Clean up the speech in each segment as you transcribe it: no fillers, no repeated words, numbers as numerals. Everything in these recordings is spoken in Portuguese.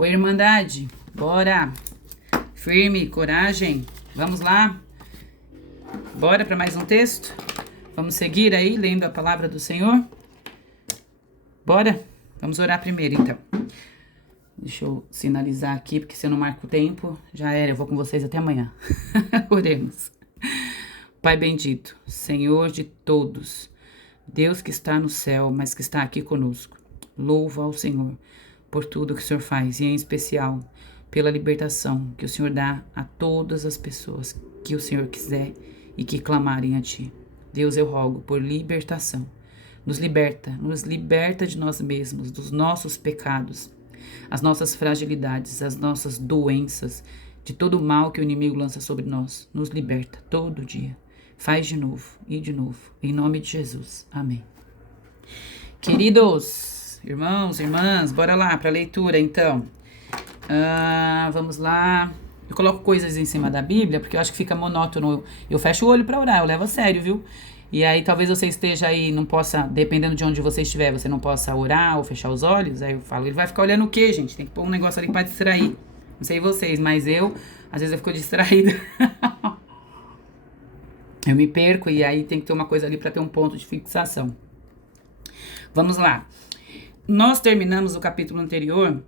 Oi, Irmandade, bora! Firme, coragem, vamos lá? Bora para mais um texto? Vamos seguir aí, lendo a palavra do Senhor? Bora? Vamos orar primeiro, então. Deixa eu sinalizar aqui, porque se eu não marco o tempo, já era, eu vou com vocês até amanhã. Oremos. Pai bendito, Senhor de todos, Deus que está no céu, mas que está aqui conosco. Louvo ao Senhor por tudo que o Senhor faz, e em especial pela libertação que o Senhor dá a todas as pessoas que o Senhor quiser e que clamarem a Ti. Deus, eu rogo por libertação. Nos liberta de nós mesmos, dos nossos pecados, as nossas fragilidades, as nossas doenças, de todo o mal que o inimigo lança sobre nós. Nos liberta todo dia. Faz de novo e de novo. Em nome de Jesus. Amém. Queridos, irmãos, irmãs, bora lá para a leitura, então. Vamos lá. Eu coloco coisas em cima da Bíblia, porque eu acho que fica monótono. Eu fecho o olho para orar, eu levo a sério, viu? E aí talvez você esteja aí, não possa, dependendo de onde você estiver, você não possa orar ou fechar os olhos. Aí eu falo, ele vai ficar olhando o quê, gente? Tem que pôr um negócio ali para distrair. Não sei vocês, mas às vezes eu fico distraída. Eu me perco e aí tem que ter uma coisa ali para ter um ponto de fixação. Vamos lá. Nós terminamos o capítulo anterior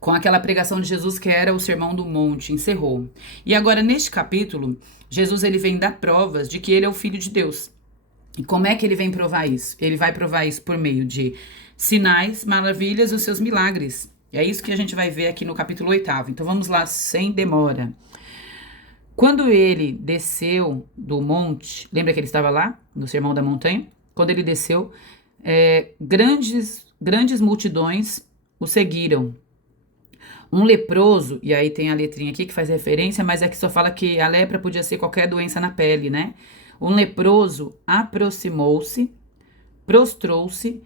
com aquela pregação de Jesus que era o Sermão do Monte, encerrou. E agora neste capítulo, Jesus ele vem dar provas de que ele é o Filho de Deus. E como é que ele vem provar isso? Ele vai provar isso por meio de sinais, maravilhas e os seus milagres. É isso que a gente vai ver aqui no capítulo 8º. Então vamos lá, sem demora. Quando ele desceu do monte, lembra que ele estava lá, no Sermão da Montanha? Quando ele desceu, grandes multidões o seguiram. Um leproso, e aí tem a letrinha aqui que faz referência, mas aqui só fala que a lepra podia ser qualquer doença na pele, né? Um leproso aproximou-se, prostrou-se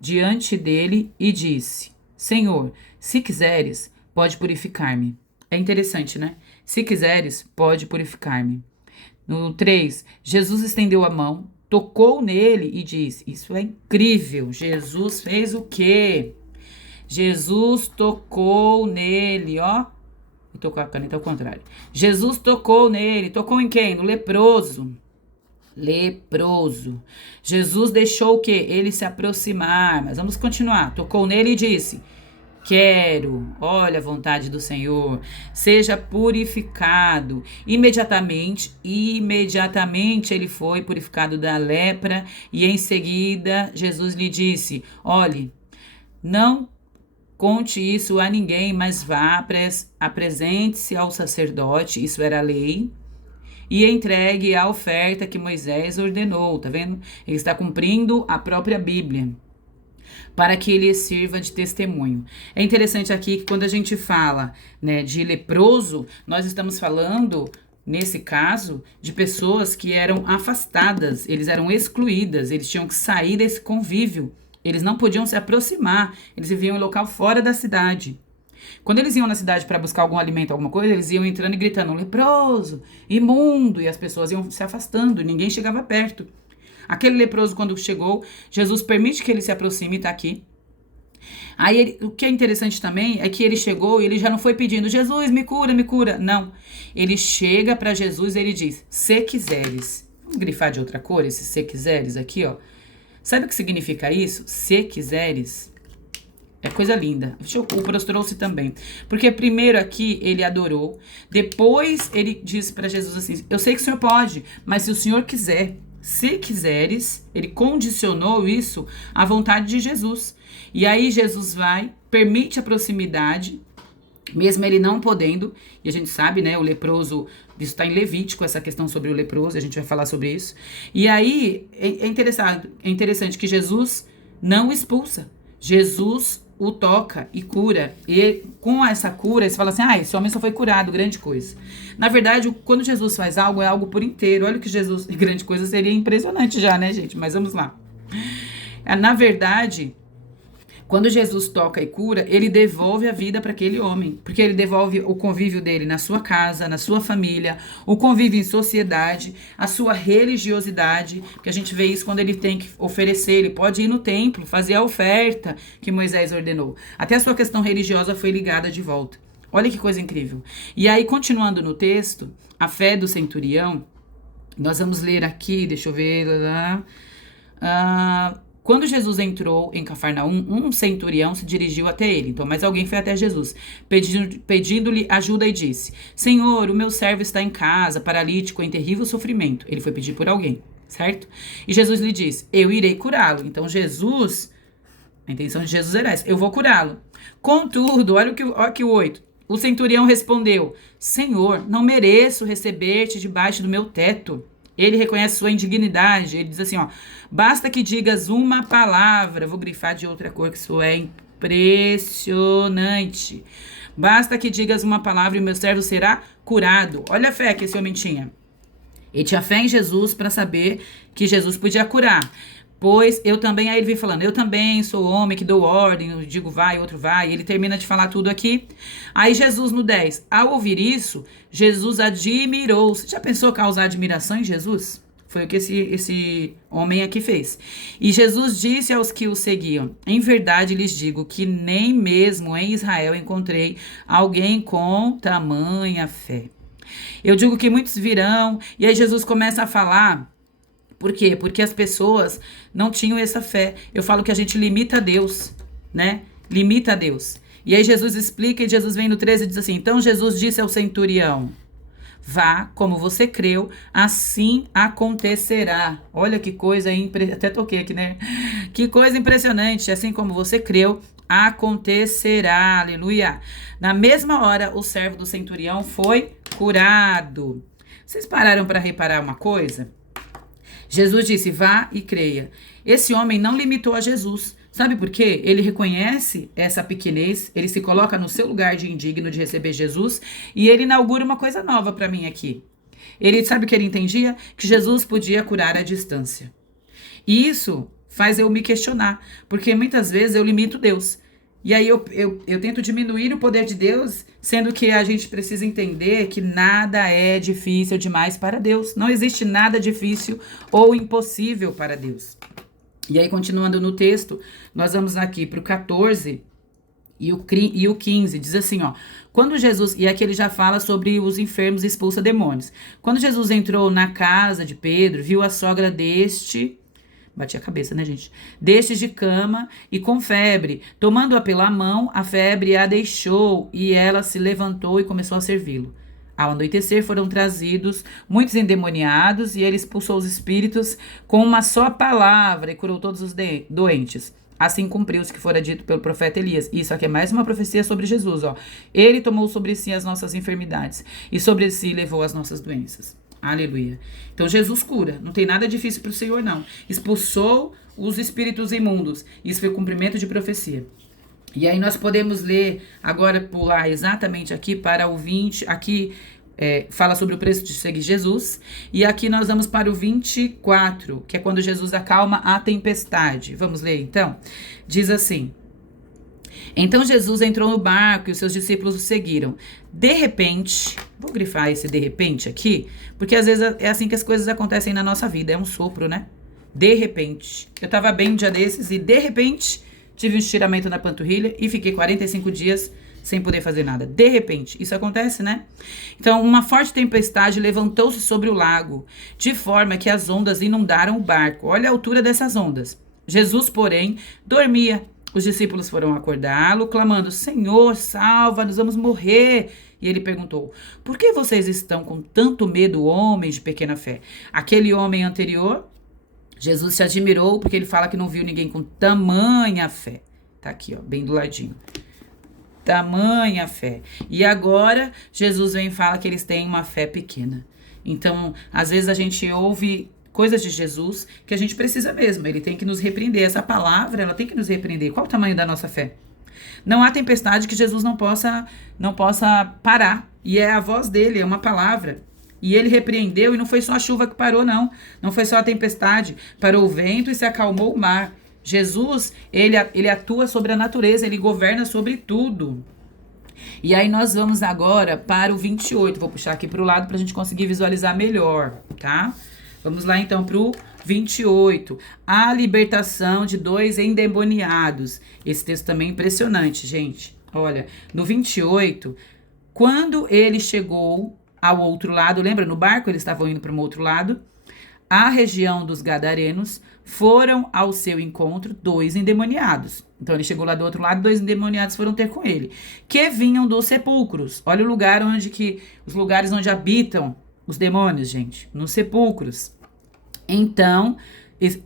diante dele e disse: Senhor, se quiseres, pode purificar-me. É interessante, né? Se quiseres, pode purificar-me. No 3, Jesus estendeu a mão, tocou nele e disse: isso é incrível. Jesus fez o quê? Jesus tocou nele, ó. E tocou a caneta ao contrário. Jesus tocou nele. Tocou em quem? No leproso. Leproso. Jesus deixou o quê? Ele se aproximar. Mas vamos continuar. Tocou nele e disse: quero, olha a vontade do Senhor, seja purificado. Imediatamente ele foi purificado da lepra e em seguida Jesus lhe disse: olhe, não conte isso a ninguém, mas vá, apresente-se ao sacerdote, isso era a lei, e entregue a oferta que Moisés ordenou, tá vendo? Ele está cumprindo a própria Bíblia, para que ele sirva de testemunho. É interessante aqui que quando a gente fala, né, de leproso, nós estamos falando, nesse caso, de pessoas que eram afastadas, eles eram excluídas, eles tinham que sair desse convívio, eles não podiam se aproximar, eles viviam em local fora da cidade. Quando eles iam na cidade para buscar algum alimento, alguma coisa, eles iam entrando e gritando: leproso, imundo, e as pessoas iam se afastando, ninguém chegava perto. Aquele leproso, quando chegou, Jesus permite que ele se aproxime, tá aqui. Aí, o que é interessante também é que ele chegou e ele já não foi pedindo: Jesus, me cura, me cura. Não. Ele chega para Jesus e ele diz: se quiseres. Vamos grifar de outra cor esse se quiseres aqui, ó. Sabe o que significa isso? Se quiseres. É coisa linda. O prostrou-se também. Porque primeiro aqui ele adorou. Depois ele disse para Jesus assim: eu sei que o Senhor pode, mas se o Senhor quiser, se quiseres, ele condicionou isso à vontade de Jesus. E aí Jesus vai, permite a proximidade, mesmo ele não podendo, e a gente sabe, né, o leproso, isso está em Levítico, essa questão sobre o leproso, a gente vai falar sobre isso. E aí é interessante que Jesus não o expulsa, Jesus o toca e cura. E com essa cura, você fala assim: esse homem só foi curado, grande coisa. Na verdade, quando Jesus faz algo, é algo por inteiro. Olha o que Jesus, grande coisa seria impressionante já, né, gente? Mas vamos lá. Na verdade, Quando Jesus toca e cura, ele devolve a vida para aquele homem, porque ele devolve o convívio dele na sua casa, na sua família, o convívio em sociedade, a sua religiosidade, que a gente vê isso quando ele tem que oferecer, ele pode ir no templo, fazer a oferta que Moisés ordenou. Até a sua questão religiosa foi ligada de volta. Olha que coisa incrível. E aí, continuando no texto, a fé do centurião, nós vamos ler aqui, deixa eu ver, quando Jesus entrou em Cafarnaum, um centurião se dirigiu até ele. Então, mas alguém foi até Jesus, pedindo-lhe ajuda e disse: Senhor, o meu servo está em casa, paralítico, em terrível sofrimento. Ele foi pedir por alguém, certo? E Jesus lhe disse: eu irei curá-lo. Então, a intenção de Jesus era essa: eu vou curá-lo. Contudo, olha aqui o 8. O centurião respondeu: Senhor, não mereço receber-te debaixo do meu teto. Ele reconhece sua indignidade. Ele diz assim, basta que digas uma palavra. Vou grifar de outra cor, que isso é impressionante. Basta que digas uma palavra e o meu servo será curado. Olha a fé que esse homem tinha. Ele tinha fé em Jesus para saber que Jesus podia curar. Pois eu também, aí ele vem falando, eu também sou homem que dou ordem, eu digo vai, outro vai, e ele termina de falar tudo aqui. Aí Jesus no 10, ao ouvir isso, Jesus admirou-se. Já pensou causar admiração em Jesus? Foi o que esse homem aqui fez. E Jesus disse aos que o seguiam: em verdade lhes digo que nem mesmo em Israel encontrei alguém com tamanha fé. Eu digo que muitos virão, e aí Jesus começa a falar. Por quê? Porque as pessoas não tinham essa fé. Eu falo que a gente limita a Deus, né? Limita a Deus. E aí Jesus explica, e Jesus vem no 13 e diz assim: então Jesus disse ao centurião: vá, como você creu, assim acontecerá. Olha que coisa, até toquei aqui, né? Que coisa impressionante, assim como você creu, acontecerá, aleluia. Na mesma hora, o servo do centurião foi curado. Vocês pararam para reparar uma coisa? Jesus disse, vá e creia. Esse homem não limitou a Jesus. Sabe por quê? Ele reconhece essa pequenez, ele se coloca no seu lugar de indigno de receber Jesus e ele inaugura uma coisa nova para mim aqui. Ele sabe o que ele entendia? Que Jesus podia curar à distância. E isso faz eu me questionar, porque muitas vezes eu limito Deus. E aí eu tento diminuir o poder de Deus, sendo que a gente precisa entender que nada é difícil demais para Deus. Não existe nada difícil ou impossível para Deus. E aí, continuando no texto, nós vamos aqui para o 14 e o 15. Diz assim, quando Jesus... E aqui ele já fala sobre os enfermos e expulsa demônios. Quando Jesus entrou na casa de Pedro, viu a sogra deste... Bati a cabeça, né, gente? Destes de cama e com febre. Tomando-a pela mão, a febre a deixou e ela se levantou e começou a servi-lo. Ao anoitecer foram trazidos muitos endemoniados e ele expulsou os espíritos com uma só palavra e curou todos os doentes. Assim cumpriu-se que fora dito pelo profeta Elias. Isso aqui é mais uma profecia sobre Jesus, Ele tomou sobre si as nossas enfermidades e sobre si levou as nossas doenças. Aleluia. Então Jesus cura. Não tem nada difícil para o Senhor, não. Expulsou os espíritos imundos. Isso foi cumprimento de profecia. E aí nós podemos ler, agora pular exatamente aqui para o 20. Aqui fala sobre o preço de seguir Jesus. E aqui nós vamos para o 24, que é quando Jesus acalma a tempestade. Vamos ler então? Diz assim: então Jesus entrou no barco e os seus discípulos o seguiram. De repente, vou grifar esse de repente aqui, porque às vezes é assim que as coisas acontecem na nossa vida, é um sopro, né? De repente. Eu tava bem um dia desses e de repente tive um estiramento na panturrilha e fiquei 45 dias sem poder fazer nada. De repente, isso acontece, né? Então, uma forte tempestade levantou-se sobre o lago, de forma que as ondas inundaram o barco. Olha a altura dessas ondas. Jesus, porém, dormia. Os discípulos foram acordá-lo, clamando, Senhor, salva-nos, vamos morrer. E ele perguntou, por que vocês estão com tanto medo, homens de pequena fé? Aquele homem anterior, Jesus se admirou, porque ele fala que não viu ninguém com tamanha fé. Tá aqui, bem do ladinho. Tamanha fé. E agora, Jesus vem e fala que eles têm uma fé pequena. Então, às vezes a gente ouve coisas de Jesus que a gente precisa mesmo. Ele tem que nos repreender. Essa palavra, ela tem que nos repreender. Qual o tamanho da nossa fé? Não há tempestade que Jesus não possa parar. E é a voz dele, é uma palavra. E ele repreendeu, e não foi só a chuva que parou, não. Não foi só a tempestade. Parou o vento e se acalmou o mar. Jesus, ele atua sobre a natureza, ele governa sobre tudo. E aí nós vamos agora para o 28. Vou puxar aqui para o lado para a gente conseguir visualizar melhor, tá? Vamos lá então para o 28. A libertação de 2 endemoniados. Esse texto também é impressionante, gente. Olha, no 28, quando ele chegou ao outro lado, lembra? No barco eles estavam indo para um outro lado. A região dos Gadarenos, foram ao seu encontro 2 endemoniados. Então ele chegou lá do outro lado, 2 endemoniados foram ter com ele, que vinham dos sepulcros. Olha o lugar os lugares onde habitam os demônios, gente, nos sepulcros. Então,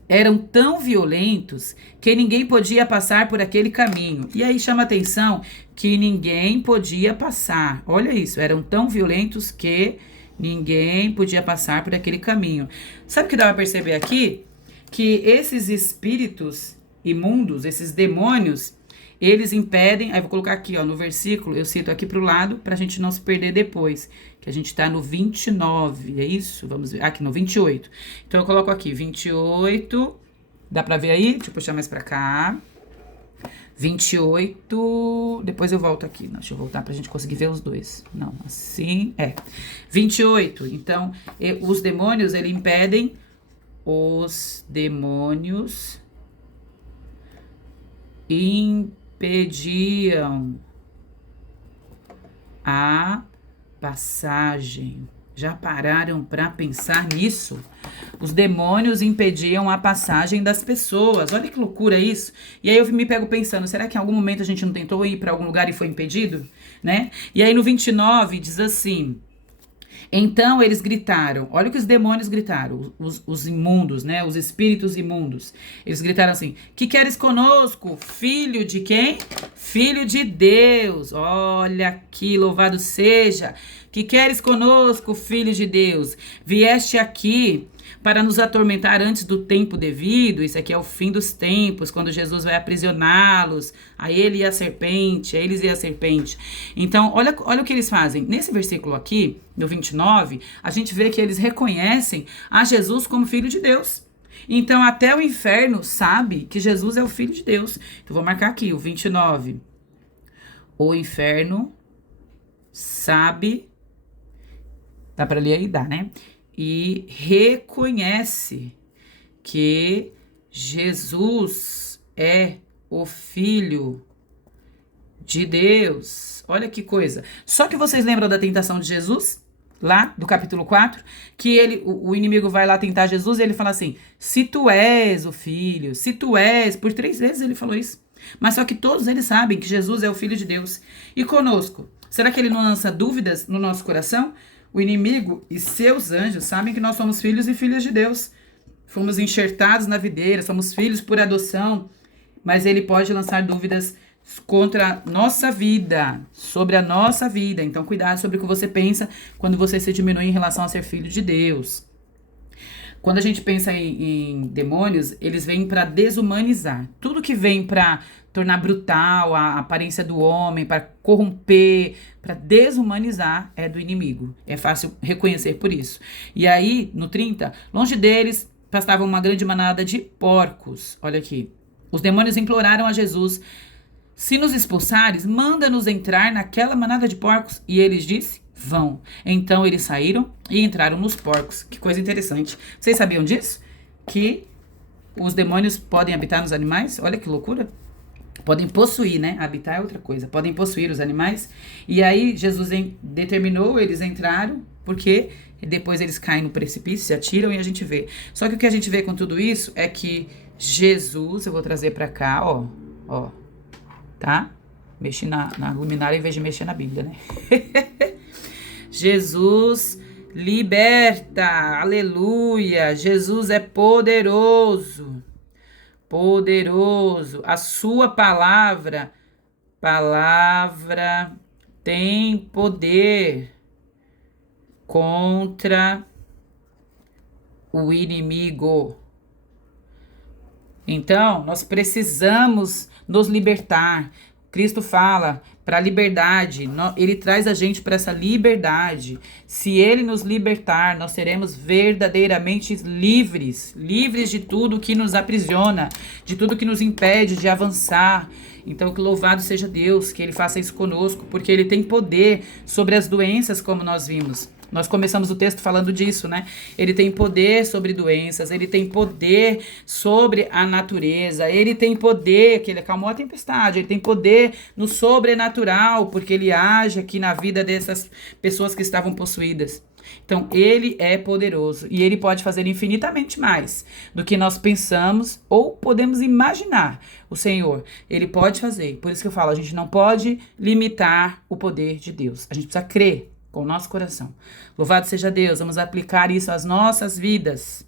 eram tão violentos que ninguém podia passar por aquele caminho. E aí chama atenção que ninguém podia passar. Olha isso, eram tão violentos que ninguém podia passar por aquele caminho. Sabe o que dá pra perceber aqui? Que esses espíritos imundos, esses demônios, eles impedem, aí vou colocar aqui, ó, no versículo, eu cito aqui pro lado, pra gente não se perder depois, que a gente tá no 29, é isso? Vamos ver, aqui no 28. Então eu coloco aqui, 28, dá pra ver aí? Deixa eu puxar mais pra cá. 28, depois eu volto aqui, não, deixa eu voltar pra gente conseguir ver os dois. Não, assim, 28, então, os demônios, ele impedem, os demônios impediam a passagem. Já pararam para pensar nisso? Os demônios impediam a passagem das pessoas. Olha que loucura isso. E aí eu me pego pensando, será que em algum momento a gente não tentou ir para algum lugar e foi impedido? Né? E aí no 29 diz assim: então eles gritaram, olha o que os demônios gritaram, os imundos, né? Os espíritos imundos. Eles gritaram assim: que queres conosco, filho de quem? Filho de Deus. Olha aqui, louvado seja. Que queres conosco, filho de Deus? Vieste aqui para nos atormentar antes do tempo devido. Isso aqui é o fim dos tempos, quando Jesus vai aprisioná-los, a ele e a serpente, a eles e a serpente. Então, olha o que eles fazem. Nesse versículo aqui, no 29, a gente vê que eles reconhecem a Jesus como filho de Deus. Então, até o inferno sabe que Jesus é o filho de Deus. Então, vou marcar aqui, o 29. O inferno sabe, dá para ler aí, dá, né? E reconhece que Jesus é o Filho de Deus. Olha que coisa. Só que vocês lembram da tentação de Jesus? Lá do capítulo 4, que o inimigo vai lá tentar Jesus e ele fala assim: se tu és o Filho, se tu és, por 3 vezes ele falou isso. Mas só que todos eles sabem que Jesus é o Filho de Deus. E conosco? Será que ele não lança dúvidas no nosso coração? O inimigo e seus anjos sabem que nós somos filhos e filhas de Deus. Fomos enxertados na videira, somos filhos por adoção. Mas ele pode lançar dúvidas contra a nossa vida, sobre a nossa vida. Então, cuidado sobre o que você pensa quando você se diminui em relação a ser filho de Deus. Quando a gente pensa em demônios, eles vêm para desumanizar. Tudo que vem para tornar brutal a aparência do homem, para corromper, para desumanizar, é do inimigo. É fácil reconhecer por isso. E aí, no 30, longe deles pastava uma grande manada de porcos. Olha aqui. Os demônios imploraram a Jesus: se nos expulsares, manda-nos entrar naquela manada de porcos. E eles disse: vão. Então eles saíram e entraram nos porcos. Que coisa interessante. Vocês sabiam disso? Que os demônios podem habitar nos animais? Olha que loucura. Podem possuir, né? Habitar é outra coisa. Podem possuir os animais. E aí Jesus determinou, eles entraram, porque depois eles caem no precipício, se atiram e a gente vê. Só que o que a gente vê com tudo isso é que Jesus, eu vou trazer pra cá, ó, tá? Mexi na luminária em vez de mexer na Bíblia, né? Jesus liberta, aleluia. Jesus é poderoso. Poderoso. A sua palavra tem poder contra o inimigo. Então, nós precisamos nos libertar. Cristo fala para a liberdade. Ele traz a gente para essa liberdade. Se ele nos libertar, nós seremos verdadeiramente livres. Livres de tudo que nos aprisiona, de tudo que nos impede de avançar. Então, que louvado seja Deus, que ele faça isso conosco, porque ele tem poder sobre as doenças, como nós vimos. Nós começamos o texto falando disso, né? Ele tem poder sobre doenças, ele tem poder sobre a natureza, ele tem poder, que ele acalmou a tempestade, ele tem poder no sobrenatural, porque ele age aqui na vida dessas pessoas que estavam possuídas. Então, ele é poderoso e ele pode fazer infinitamente mais do que nós pensamos ou podemos imaginar. O Senhor, ele pode fazer. Por isso que eu falo, a gente não pode limitar o poder de Deus. A gente precisa crer com o nosso coração. Louvado seja Deus, vamos aplicar isso às nossas vidas.